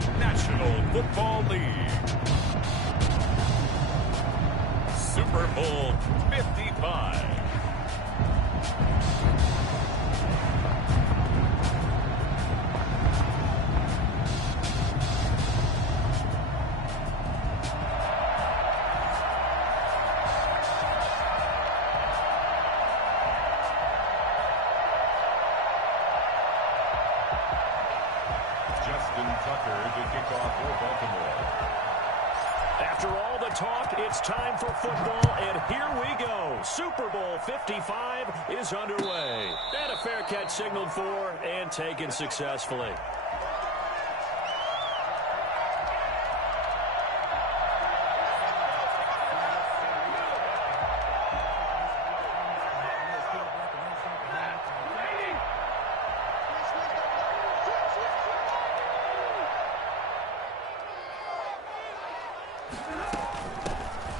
the National Football League. Super Bowl 55. After all the talk, it's time for football, and here we go. Super Bowl 55 is underway. And a fair catch signaled for and taken successfully.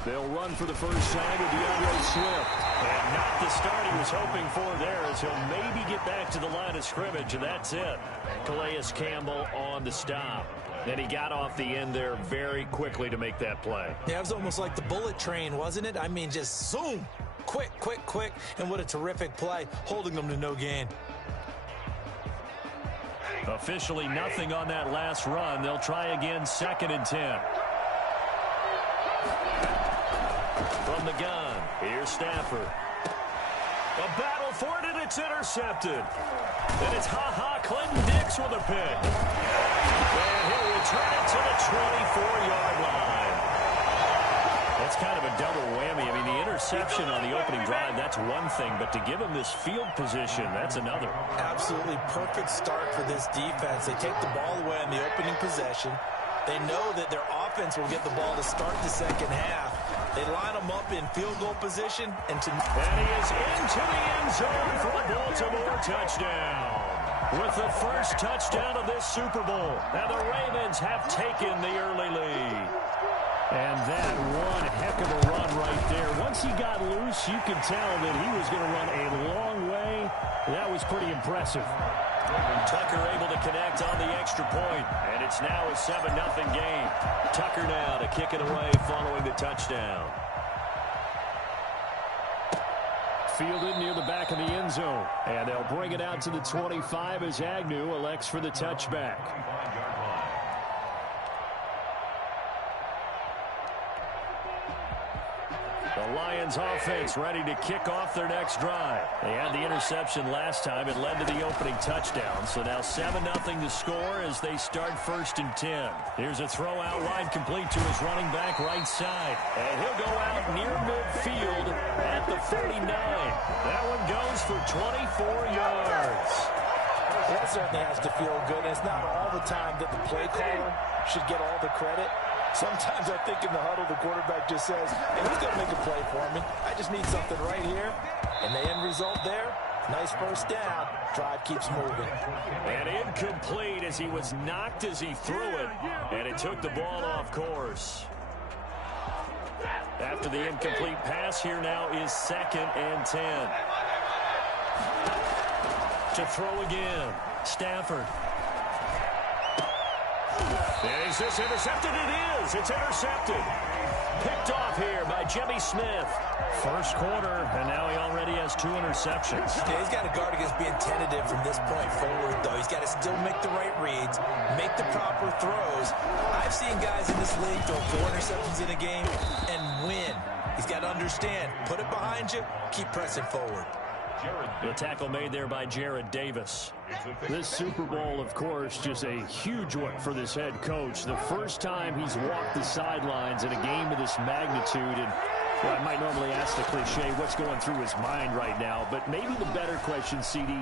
They'll run for the first time with DeAndre Swift. And not the start he was hoping for there, as he'll maybe get back to the line of scrimmage, and that's it. Calais Campbell on the stop. Then he got off the end there very quickly to make that play. Yeah, it was almost like the bullet train, wasn't it? I mean, just zoom. Quick, quick, quick. And what a terrific play, holding them to no gain. Officially nothing on that last run. They'll try again, 2nd and 10. From the gun, here's Stafford. A battle for it, and it's intercepted. And it's Clinton Dix with a pick. And he'll return it to the 24-yard line. That's kind of a double whammy. I mean, the interception on the opening drive, that's one thing. But to give him this field position, that's another. Absolutely perfect start for this defense. They take the ball away in the opening possession. They know that their offense will get the ball to start the second half. They line them up in field goal position. And he is into the end zone for the Baltimore touchdown. With the first touchdown of this Super Bowl. And the Ravens have taken the early lead. And that one heck of a run right there. Once he got loose, you could tell that he was going to run a long way. That was pretty impressive. Tucker able to connect on the extra point, and it's now a 7-0 game. Tucker now to kick it away following the touchdown. Fielded near the back of the end zone, and they'll bring it out to the 25 as Agnew elects for the touchback. The Lions offense ready to kick off their next drive. They had the interception last time. It led to the opening touchdown. So now 7-0 to score as they start 1st and 10. Here's a throw out wide complete to his running back right side. And he'll go out near midfield at the 49. That one goes for 24 yards. That certainly has to feel good. It's not all the time that the play caller should get all the credit. Sometimes I think in the huddle, the quarterback just says, hey, who's going to make a play for me? I just need something right here. And the end result there, nice first down. Drive keeps moving. And incomplete as he was knocked as he threw it. And it took the ball off course. After the incomplete pass, here now is 2nd and 10. To throw again, Stafford. Is this intercepted? It is. It's intercepted. Picked off here by Jimmy Smith. First quarter, and now he already has 2 interceptions. Yeah, he's got to guard against being tentative from this point forward, though. He's got to still make the right reads, make the proper throws. I've seen guys in this league throw 4 interceptions in a game and win. He's got to understand, put it behind you, keep pressing forward. The tackle made there by Jared Davis. This Super Bowl, of course, just a huge one for this head coach. The first time he's walked the sidelines in a game of this magnitude. And well, I might normally ask the cliche, what's going through his mind right now? But maybe the better question, CD,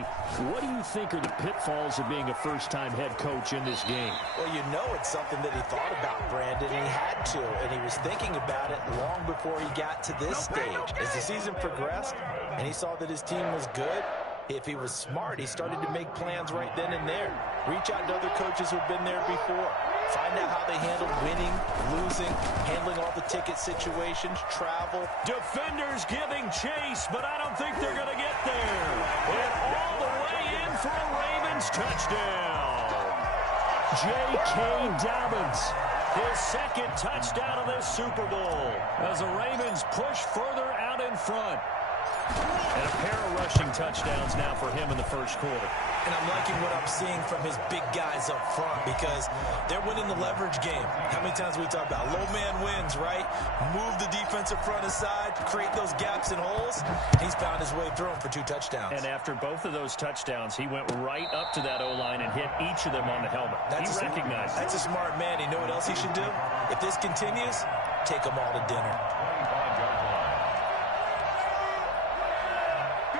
what do you think are the pitfalls of being a first-time head coach in this game? Well, you know it's something that he thought about, Brandon, and he had to. And he was thinking about it long before he got to this stage. As the season progressed and he saw that his team was good, if he was smart, he started to make plans right then and there. Reach out to other coaches who've been there before. Find out how they handle winning, losing, handling all the ticket situations, travel. Defenders giving chase, but I don't think they're going to get there. And all the way in for a Ravens touchdown. J.K. Dobbins. His second touchdown of this Super Bowl as the Ravens push further out in front. And a pair of rushing touchdowns now for him in the first quarter. And I'm liking what I'm seeing from his big guys up front because they're winning the leverage game. How many times we talk about low man wins, right? Move the defensive front aside, create those gaps and holes. He's found his way through them for 2 touchdowns. And after both of those touchdowns, he went right up to that O-line and hit each of them on the helmet. He recognized it. That's a smart man. You know what else he should do? If this continues, take them all to dinner.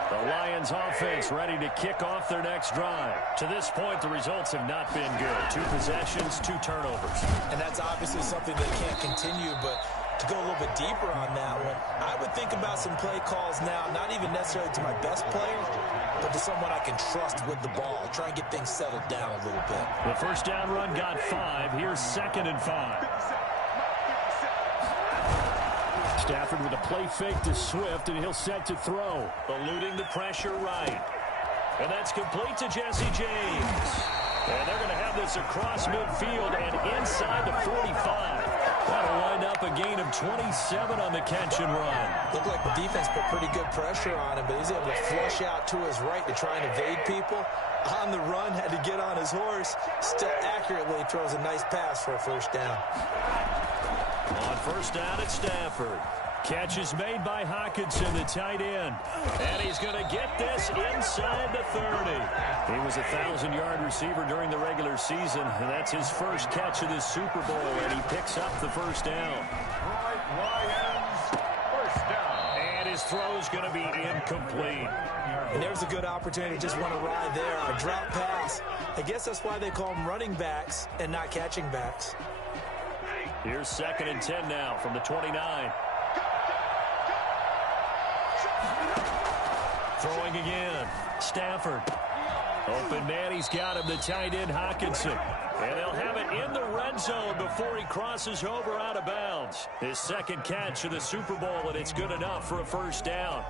The Lions offense ready to kick off their next drive. To this point, the results have not been good. 2 possessions, 2 turnovers. And that's obviously something that can't continue, but to go a little bit deeper on that one, I would think about some play calls now, not even necessarily to my best player, but to someone I can trust with the ball. Try and get things settled down a little bit. The first down run got 5. Here's 2nd and 5. Stafford with a play fake to Swift, and he'll set to throw. Eluding the pressure right. And that's complete to Jesse James. And they're going to have this across midfield and inside the 45. That'll wind up a gain of 27 on the catch and run. Looked like the defense put pretty good pressure on him, but he's able to flush out to his right to try and evade people. On the run, had to get on his horse. Still accurately throws a nice pass for a first down. On first down, it's Stafford. Catch is made by Hockenson, the tight end. And he's going to get this inside the 30. He was a 1,000-yard receiver during the regular season, and that's his first catch of this Super Bowl, and he picks up the first down. Lions, first down. And his throw's going to be incomplete. And there's a good opportunity to just run a ride there, a drop pass. I guess that's why they call them running backs and not catching backs. Here's 2nd and 10 now from the 29. Throwing again. Stafford. Open man, he's got him, the tight end Hockenson. And they'll have it in the red zone before he crosses over out of bounds. His second catch of the Super Bowl, and it's good enough for a first down.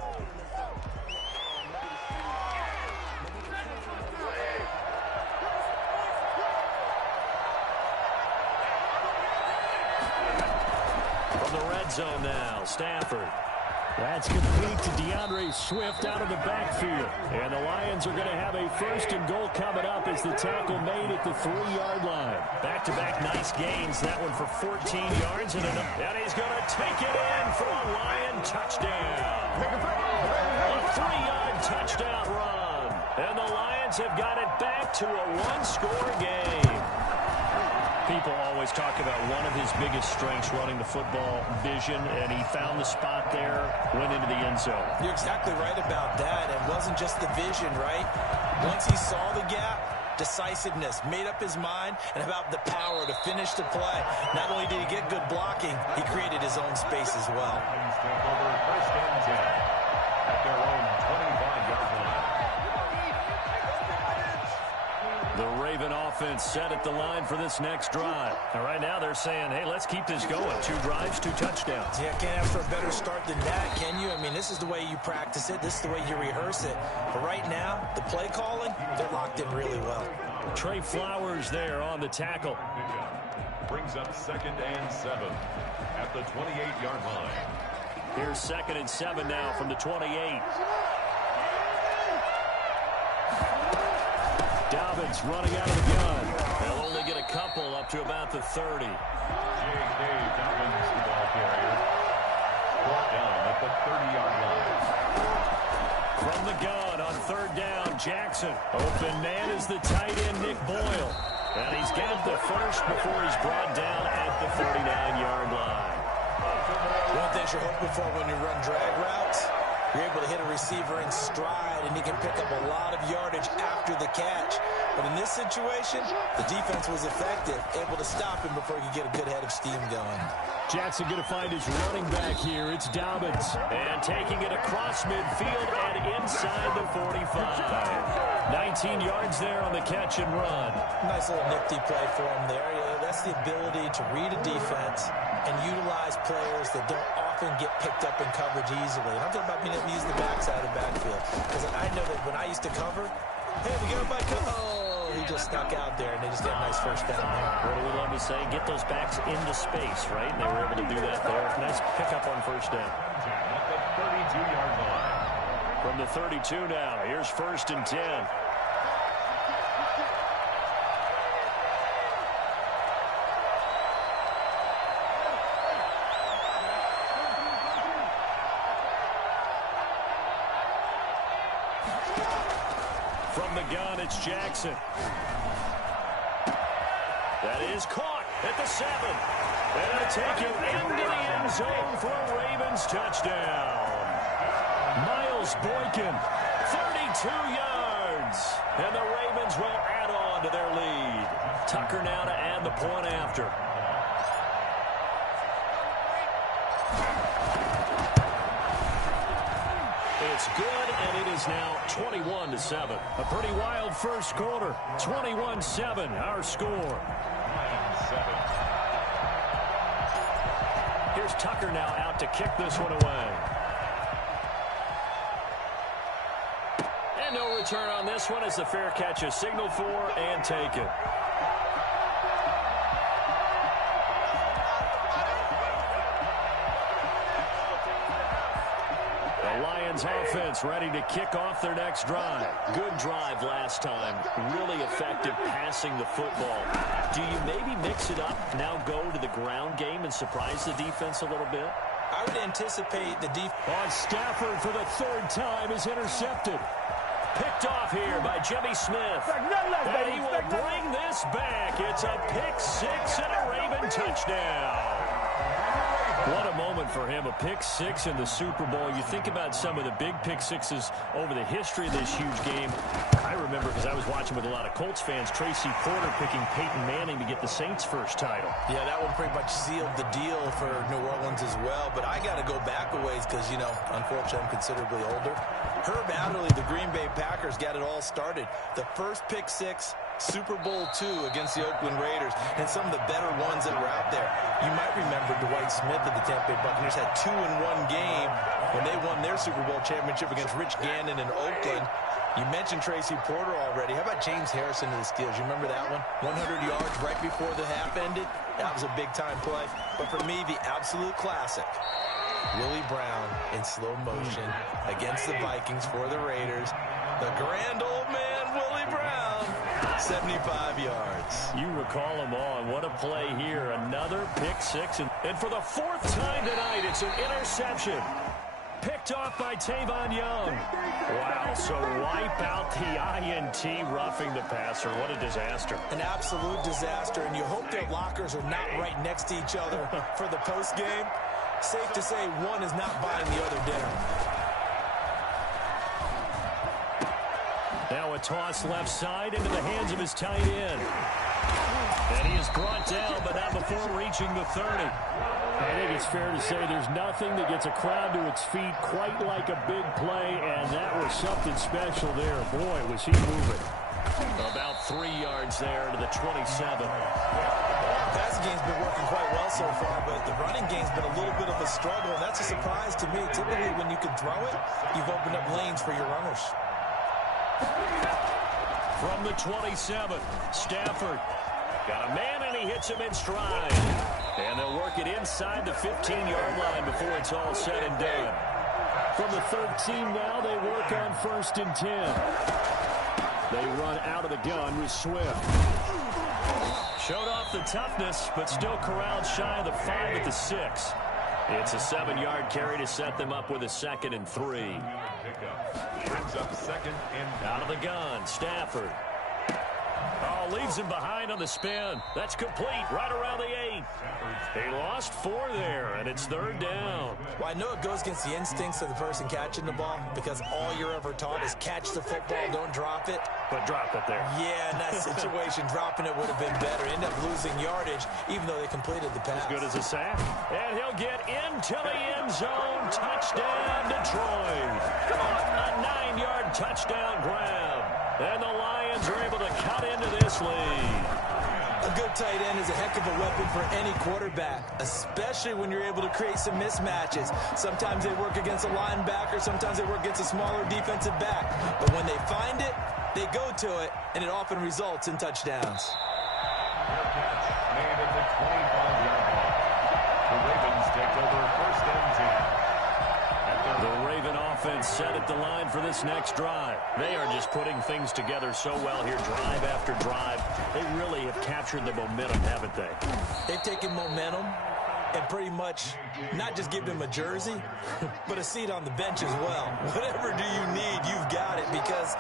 From the red zone now, Stafford. That's complete to DeAndre Swift out of the backfield. And the Lions are going to have a first and goal coming up as the tackle made at the 3-yard line. Back-to-back nice gains. That one for 14 yards. And he's going to take it in for a Lion touchdown. A 3-yard touchdown run. And the Lions have got it back to a 1-score game. People always talk about one of his biggest strengths running the football, vision, and he found the spot there, went into the end zone. You're exactly right about that. It wasn't just the vision, right? Once he saw the gap, decisiveness, made up his mind, and about the power to finish the play. Not only did he get good blocking, he created his own space as well. First and 10 at their own 25-yard line. The Raven offense set at the line for this next drive. And right now they're saying, hey, let's keep this going. 2 drives, 2 touchdowns. Yeah, can't ask for a better start than that, can you? I mean, this is the way you practice it. This is the way you rehearse it. But right now, the play calling, they're locked in really well. Trey Flowers there on the tackle. Brings up 2nd and 7 at the 28-yard line. Here's 2nd and 7 now from the 28. Dobbins running out of the gun. They'll only get a couple up to about the 30. J.K. Dobbins, the ball carrier. Brought down at the 30-yard line. From the gun on 3rd down, Jackson. Open man is the tight end, Nick Boyle. And he's got the first before he's brought down at the 39-yard line. One of the things you're hoping for when you run drag routes, you're able to hit a receiver in stride, and he can pick up a lot of yardage after the catch. But in this situation, the defense was effective, able to stop him before he could get a good head of steam going. Jackson going to find his running back here. It's Dobbins. And taking it across midfield and inside the 45. 19 yards there on the catch and run. Nice little nifty play for him there. Yeah, that's the ability to read a defense and utilize players that don't often get picked up in coverage easily. And I'm talking about being able to use the backside of the backfield. Because I know that when I used to cover, hey, we got everybody come. Oh, he just snuck out there, and they just got a nice first down there. What do we love to say? Get those backs into space, right? And they were able to do that there. Nice pickup on first down. At the 32-yard line. From the 32 now, here's 1st and 10. From the gun, it's Jackson. That is caught at the 7. And it'll take you into the end zone for a Ravens touchdown. Miles Boykin, 32 yards. And the Ravens will add on to their lead. Tucker now to add the point after. It's good, and it is now 21-7. A pretty wild first quarter. 21-7, our score. Lions 7. Here's Tucker now out to kick this one away. And no return on this one as the fair catch is signaled for and taken. Offense ready to kick off their next drive. Good drive last time. Really effective passing the football. Do you maybe mix it up, now go to the ground game and surprise the defense a little bit? I would anticipate the defense. On Stafford for the 3rd time is intercepted. Picked off here by Jimmy Smith. And he will bring this back. It's a pick 6 and a Raven touchdown. What a moment for him, a pick 6 in the Super Bowl. You think about some of the big pick 6s over the history of this huge game. I remember, because I was watching with a lot of Colts fans, Tracy Porter picking Peyton Manning to get the Saints' first title. Yeah, that one pretty much sealed the deal for New Orleans as well. But I got to go back a ways because, you know, unfortunately I'm considerably older. Herb Adderley, the Green Bay Packers, got it all started. The first pick 6, Super Bowl II against the Oakland Raiders, and some of the better ones that were out there. You might remember Dwight Smith of the Tampa Bay Buccaneers had 2 in one game when they won their Super Bowl championship against Rich Gannon in Oakland. You mentioned Tracy Porter already. How about James Harrison of the Steelers? You remember that one? 100 yards right before the half ended. That was a big-time play. But for me, the absolute classic, Willie Brown in slow motion against the Vikings for the Raiders. The grand old man, Willie Brown, 75 yards. You recall them all, and what a play here. Another pick 6, and for the 4th time tonight, it's an interception. Picked off by Tavon Young. Wow, so wipe out the INT, roughing the passer. What a disaster. An absolute disaster, and you hope their lockers are not right next to each other for the postgame. Safe to say one is not buying the other dinner. Now a toss left side into the hands of his tight end. And he is brought down, but not before reaching the 30. I think it's fair to say there's nothing that gets a crowd to its feet quite like a big play, and that was something special there. Boy, was he moving. About 3 yards there to the 27. The passing game's been working quite well so far, but the running game's been a little bit of a struggle, and that's a surprise to me. Typically, when you can throw it, you've opened up lanes for your runners. From the 27, Stafford got a man, and he hits him in stride. And they'll work it inside the 15-yard line before it's all said and done. From the 13 now, they work on 1st and 10. They run out of the gun with Swift. Showed off the toughness, but still corralled shy of the 5 at the 6. It's a 7-yard carry to set them up with a 2nd and 3. Brings up 2nd and out of the gun, Stafford. Oh, leaves him behind on the spin. That's complete, right around the 8. They lost 4 there, and it's 3rd down. Well, I know it goes against the instincts of the person catching the ball because all you're ever taught is catch the football, don't drop it. But drop it there. Yeah, in that situation, dropping it would have been better. End up losing yardage, even though they completed the pass. As good as a sack. And he'll get into the end zone. Touchdown, Detroit. A 9-yard touchdown grab. And the Lions are able to cut into this lead. A good tight end is a heck of a weapon for any quarterback, especially when you're able to create some mismatches. Sometimes they work against a linebacker, sometimes they work against a smaller defensive back. But when they find it, They go to it, and it often results in touchdowns. Fair catch made at the 25-yard line. The Ravens take over first and 10. The Raven offense set at the line for this next drive. They are just putting things together so well here, drive after drive. They really have captured the momentum, haven't they? They've taken momentum and pretty much not just given him a jersey, but a seat on the bench as well. Whatever do you need, you've got it, because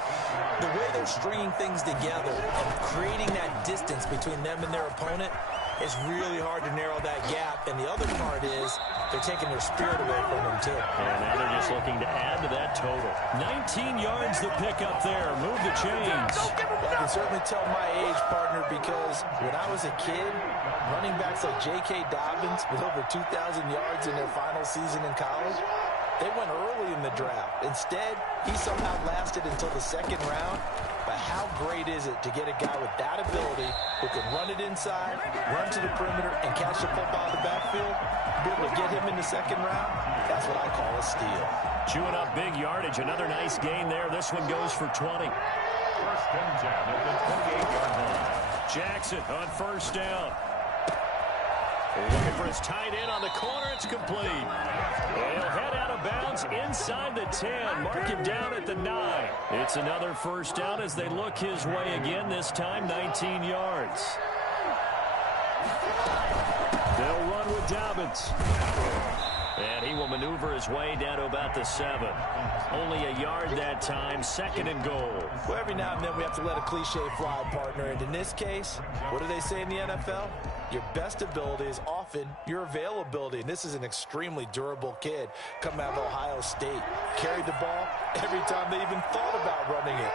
the way they're stringing things together and creating that distance between them and their opponent, it's really hard to narrow that gap. And the other part is they're taking their spirit away from them, too. And now they're just looking to add to that total. 19 yards to pick up there. Move the chains. I can certainly tell my age, partner, because when I was a kid, running backs like J.K. Dobbins with over 2,000 yards in their final season in college, they went early in the draft. Instead, he somehow lasted until the second round. But how great is it to get a guy with that ability who can run it inside, run to the perimeter, and catch the football in the backfield? Be able to get him in the second round? That's what I call a steal. Chewing up big yardage. Another nice gain there. This one goes for 20. First and 10 at the 28-yard line. Jackson on first down. Looking for his tight end on the corner. It's complete. He'll head out of bounds inside the 10. Mark him down at the 9. It's another first down as they look his way again, this time 19 yards. They'll run with Dobbins. And he will maneuver his way down to about the 7. Only a yard that time, second and goal. Well, every now and then we have to let a cliche fly, partner. And in this case, what do they say in the NFL? Your best ability is often your availability. And this is an extremely durable kid coming out of Ohio State. Carried the ball every time they even thought about running it.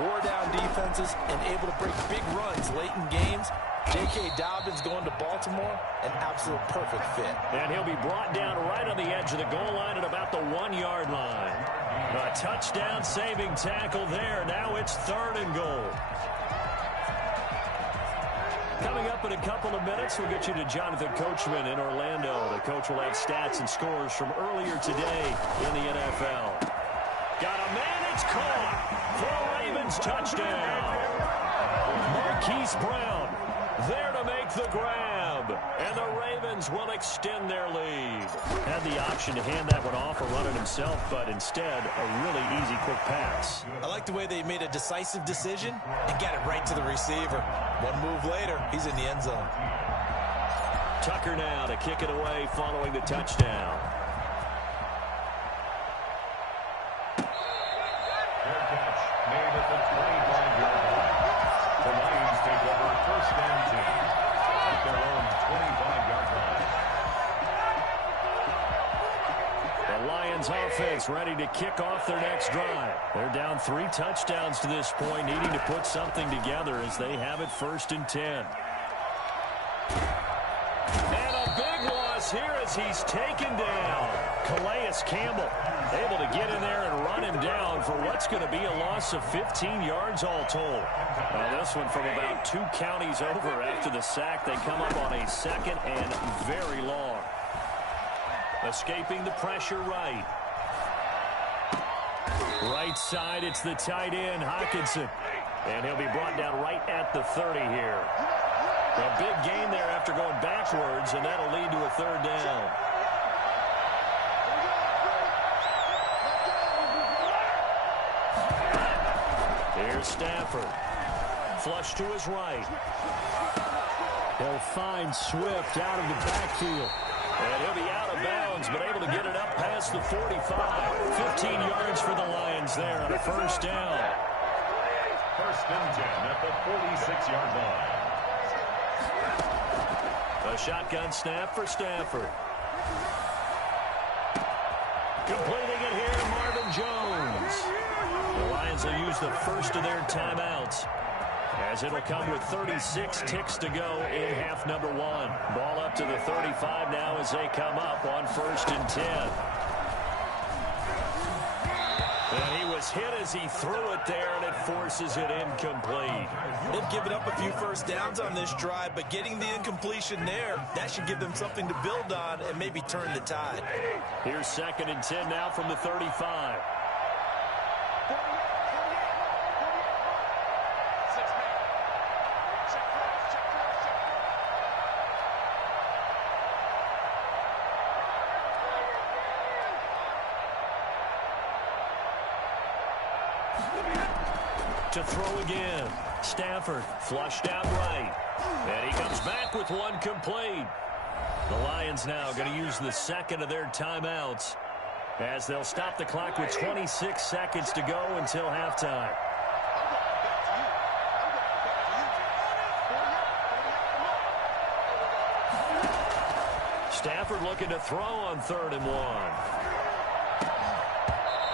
Wore down defenses and able to break big runs late in games. J.K. Dobbins going to Baltimore, an absolute perfect fit. And he'll be brought down right on the edge of the goal line at about the 1-yard line. A touchdown saving tackle there. Now it's third and goal. Coming up in a couple of minutes, we'll get you to Jonathan Coachman in Orlando. The coach will have stats and scores from earlier today in the NFL. Got a man, it's caught for a Ravens touchdown. Marquise Brown there to make the grab, and the Ravens will extend their lead. Had the option to hand that one off or run it himself, but instead a really easy quick pass. I like the way they made a decisive decision and got it right to the receiver. One move later, he's in the end zone. Tucker now to kick it away following the touchdown. Fair catch made at the 25-yard line. The Lions take over first and 10 at their own 25-yard line. The Lions offense ready to kick off their next drive. They're down 3 touchdowns to this point, needing to put something together as they have it first and 10. And a big loss here as he's taken down. Calais Campbell able to get in there and run him down for what's going to be a loss of 15 yards all told. This one from about 2 counties over after the sack. They come up on a second and very long. Escaping the pressure right. Right side, it's the tight end, Hockenson. And he'll be brought down right at the 30 here. A big gain there after going backwards, and that'll lead to a third down. Here's Stafford. Flush to his right. He'll find Swift out of the backfield. And he'll be out of bounds, but able to get it up past the 45. 15 yards for the Lions there on a first down. First and 10 at the 46-yard line. A shotgun snap for Stafford. Completing it here, Marvin Jones. The Lions will use the first of their timeouts, as it'll come with 36 ticks to go in half number 1. Ball up to the 35 now as they come up on first and 10. And he was hit as he threw it there, and it forces it incomplete. They've given up a few first downs on this drive, but getting the incompletion there, that should give them something to build on and maybe turn the tide. Here's second and 10 now from the 35. to throw again. Stafford flushed out right. And he comes back with one complete. The Lions now going to use the second of their timeouts as they'll stop the clock with 26 seconds to go until halftime. Stafford looking to throw on 3rd and 1.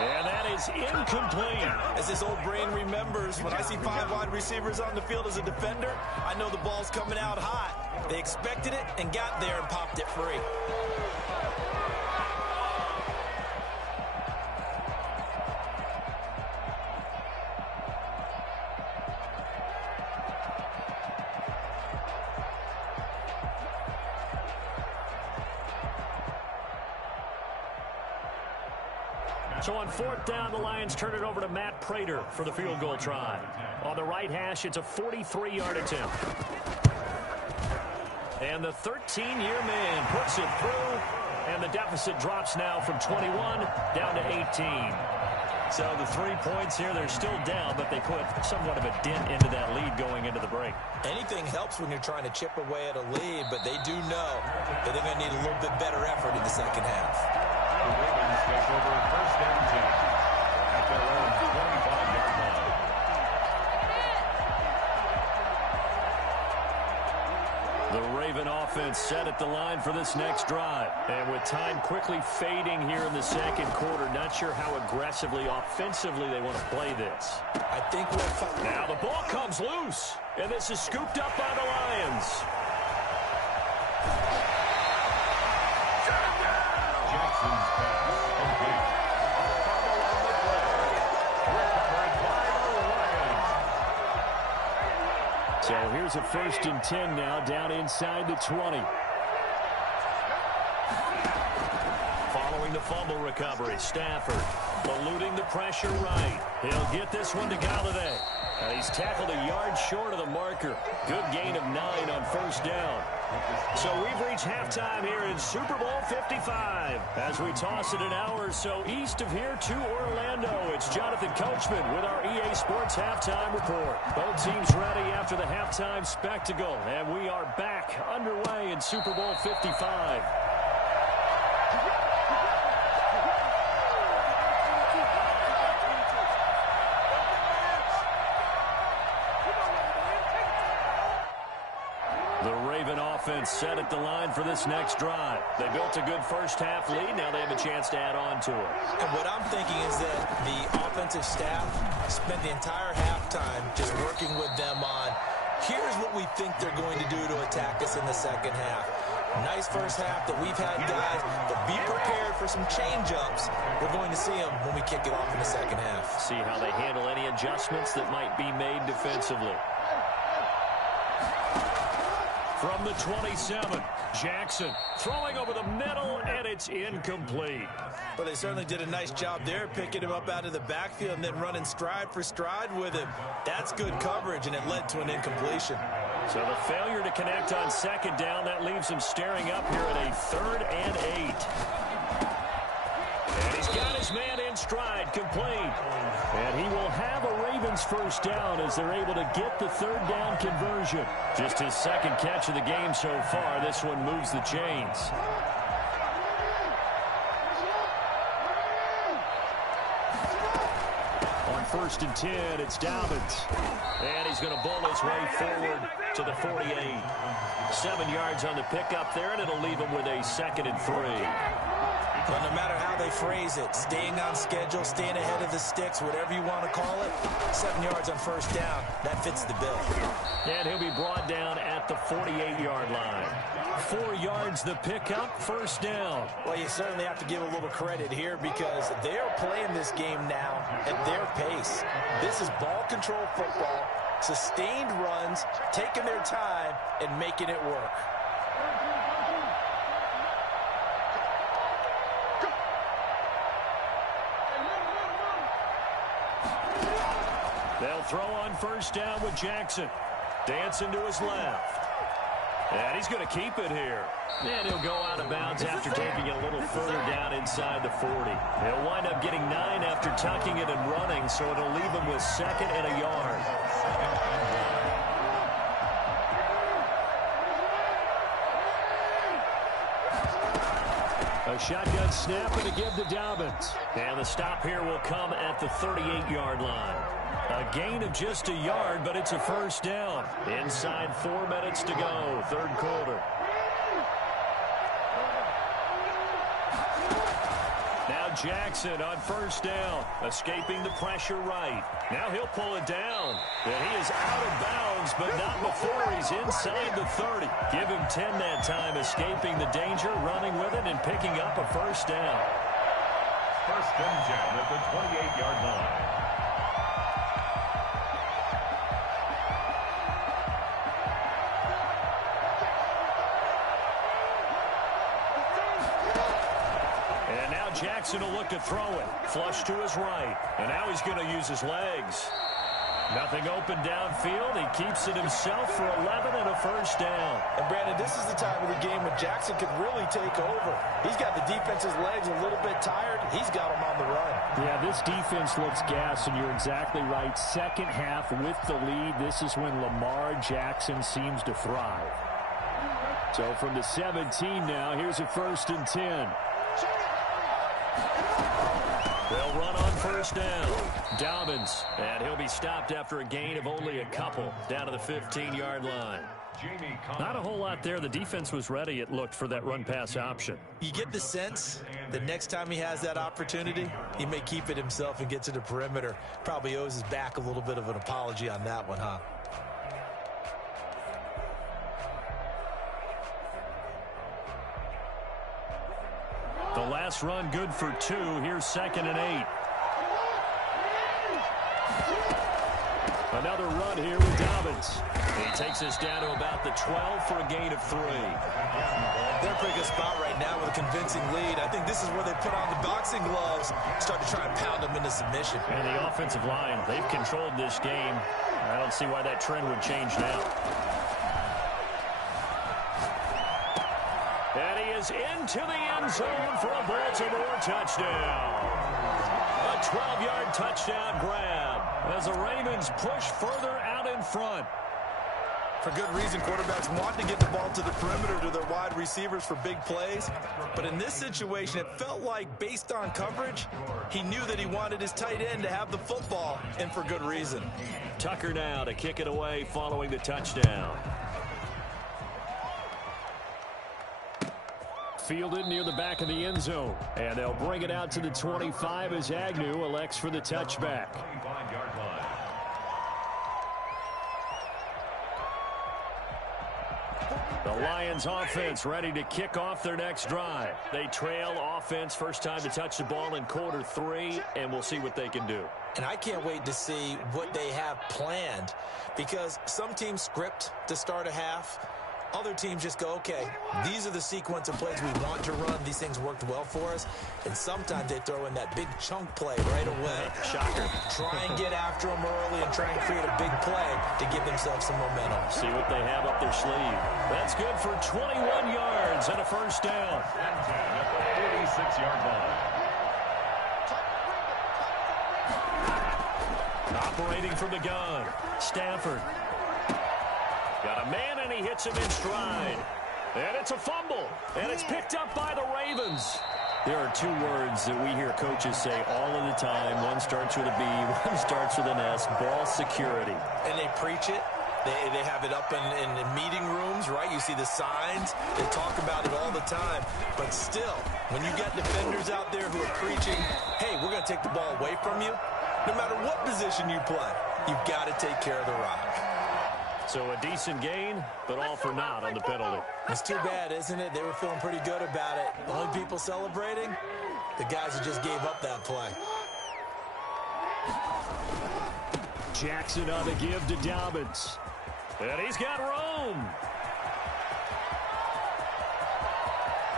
And that is incomplete. As his old brain remembers, when I see 5 wide receivers on the field as a defender, I know the ball's coming out hot. They expected it and got there and popped it free. So on 4th down, the Lions turn it over to Matt Prater for the field goal try. On the right hash, it's a 43-yard attempt. And the 13-year man puts it through, and the deficit drops now from 21 down to 18. So the 3 points here, they're still down, but they put somewhat of a dent into that lead going into the break. Anything helps when you're trying to chip away at a lead, but they do know that they're going to need a little bit better effort in the second half. The Ravens take over 1st and 10 at their own 25-yard line. The Raven offense set at the line for this next drive. And with time quickly fading here in the second quarter, not sure how aggressively, offensively they want to play this. I think we'll... Now the ball comes loose, and this is scooped up by the Lions. Jackson's pass complete. Fumble on the play. Recovered by the Lions. So here's a 1st and 10 now, down inside the 20. Following the fumble recovery, Stafford eluding the pressure right. He'll get this one to Galladay. He's tackled a yard short of the marker. Good gain of 9 on 1st down. So we've reached halftime here in Super Bowl 55. As we toss it an hour or so east of here to Orlando, it's Jonathan Coachman with our EA Sports Halftime Report. Both teams ready after the halftime spectacle, and we are back underway in Super Bowl 55. Offense set at the line for this next drive. They built a good first half lead. Now they have a chance to add on to it. And what I'm thinking is that the offensive staff spent the entire halftime just working with them on, here's what we think they're going to do to attack us in the second half. Nice first half that we've had, guys, but be prepared for some change-ups. We're going to see them when we kick it off in the second half. See how they handle any adjustments that might be made defensively. From the 27, Jackson throwing over the middle, and it's incomplete. Well, they certainly did a nice job there, picking him up out of the backfield and then running stride for stride with him. That's good coverage, and it led to an incompletion. So the failure to connect on 2nd down, that leaves him staring up here at a 3rd and 8. And he's got his man in stride, complete. And he will have a Ravens 1st down as they're able to get the 3rd down conversion. Just his 2nd catch of the game so far. This one moves the chains. On 1st and 10, it's Dobbins. And he's going to bowl his way forward to the 48. 7 yards on the pickup there, and it'll leave him with a 2nd and 3. Well, no matter how they phrase it, staying on schedule, staying ahead of the sticks, whatever you want to call it, 7 yards on 1st down, that fits the bill. And he'll be brought down at the 48-yard line. 4 yards the pickup, 1st down. Well, you certainly have to give a little credit here because they're playing this game now at their pace. This is ball control football, sustained runs, taking their time, and making it work. They'll throw on 1st down with Jackson. Dancing to his left. And he's going to keep it here. And he'll go out of bounds after taking it a little further down inside the 40. He'll wind up getting 9 after tucking it and running, so it'll leave him with 2nd and a yard. A shotgun snap and a give to Dobbins. And the stop here will come at the 38-yard line. A gain of just a yard, but it's a first down. Inside 4 minutes to go, 3rd quarter. Now Jackson on first down, escaping the pressure right. Now he'll pull it down. And he is out of bounds, but not before he's inside the 30. Give him 10 that time, escaping the danger, running with it, and picking up a first down. 1st and 10 at the 28-yard line. Jackson will look to throw it. Flush to his right. And now he's going to use his legs. Nothing open downfield. He keeps it himself for 11 and a first down. And, Brandon, this is the time of the game when Jackson could really take over. He's got the defense's legs a little bit tired. He's got them on the run. Yeah, this defense looks gassed, and you're exactly right. Second half with the lead, this is when Lamar Jackson seems to thrive. So from the 17 now, here's a 1st and 10. They'll run on first down. Dobbins, and he'll be stopped after a gain of only a couple down to the 15-yard line. Not a whole lot there. The defense was ready, it looked, for that run-pass option. You get the sense that next time he has that opportunity, he may keep it himself and get to the perimeter. Probably owes his back a little bit of an apology on that one, huh? The last run good for 2. Here's 2nd and 8. Another run here with Dobbins. He takes us down to about the 12 for a gain of 3. They're in a pretty good spot right now with a convincing lead. I think this is where they put on the boxing gloves, start to try and pound them into submission. And the offensive line, they've controlled this game. I don't see why that trend would change now. And he is into the end zone for a Baltimore touchdown. A 12-yard touchdown grab as the Ravens push further out in front. For good reason, quarterbacks want to get the ball to the perimeter to their wide receivers for big plays. But in this situation, it felt like, based on coverage, he knew that he wanted his tight end to have the football, and for good reason. Tucker now to kick it away following the touchdown. Fielded near the back of the end zone. And they'll bring it out to the 25 as Agnew elects for the touchback. The Lions offense ready to kick off their next drive. They trail offense, first time to touch the ball in quarter 3, and we'll see what they can do. And I can't wait to see what they have planned, because some teams script to start a half. Other teams just go, okay, these are the sequence of plays we want to run. These things worked well for us. And sometimes they throw in that big chunk play right away. Shocker. Try and get after them early and try and create a big play to give themselves some momentum. See what they have up their sleeve. That's good for 21 yards and a first down. At the 46-yard line. Operating from the gun, Stafford. Got a man, and he hits him in stride. And it's a fumble, and it's picked up by the Ravens. There are 2 words that we hear coaches say all of the time. One starts with a B, one starts with an S, ball security. And they preach it. They have it up in meeting rooms, right? You see the signs. They talk about it all the time. But still, when you got defenders out there who are preaching, hey, we're going to take the ball away from you, no matter what position you play, you've got to take care of the rock. So a decent gain, but all for naught on the penalty. It's too bad, isn't it? They were feeling pretty good about it. The only people celebrating, the guys who just gave up that play. Jackson on the give to Dobbins. And he's got room.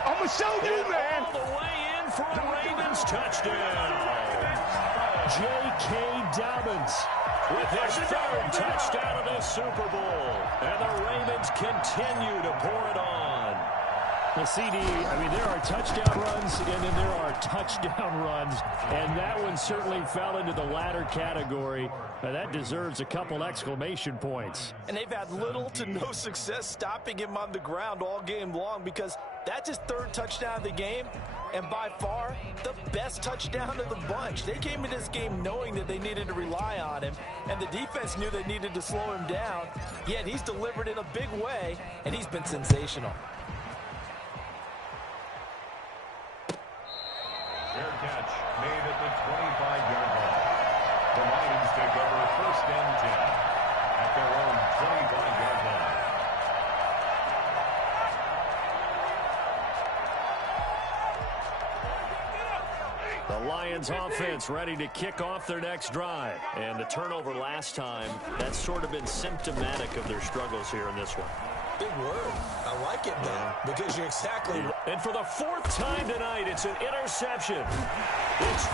I'm going to show you, man. All the way in for a Ravens touchdown. J.K. Dobbins with his 3rd touchdown of this Super Bowl. And the Ravens continue to pour The CD, I mean, there are touchdown runs, and then there are touchdown runs, and that one certainly fell into the latter category. That deserves a couple exclamation points. And they've had little to no success stopping him on the ground all game long, because that's his third touchdown of the game, and by far the best touchdown of the bunch. They came into this game knowing that they needed to rely on him, and the defense knew they needed to slow him down, yet he's delivered in a big way, and he's been sensational. Fair catch made at the 25-yard line. The Lions take over 1st and 10 at their own 25-yard line. The Lions offense ready to kick off their next drive. And the turnover last time, that's sort of been symptomatic of their struggles here in this one. Big word. I like it, though, because you're exactly right. And for the 4th time tonight, it's an interception. It's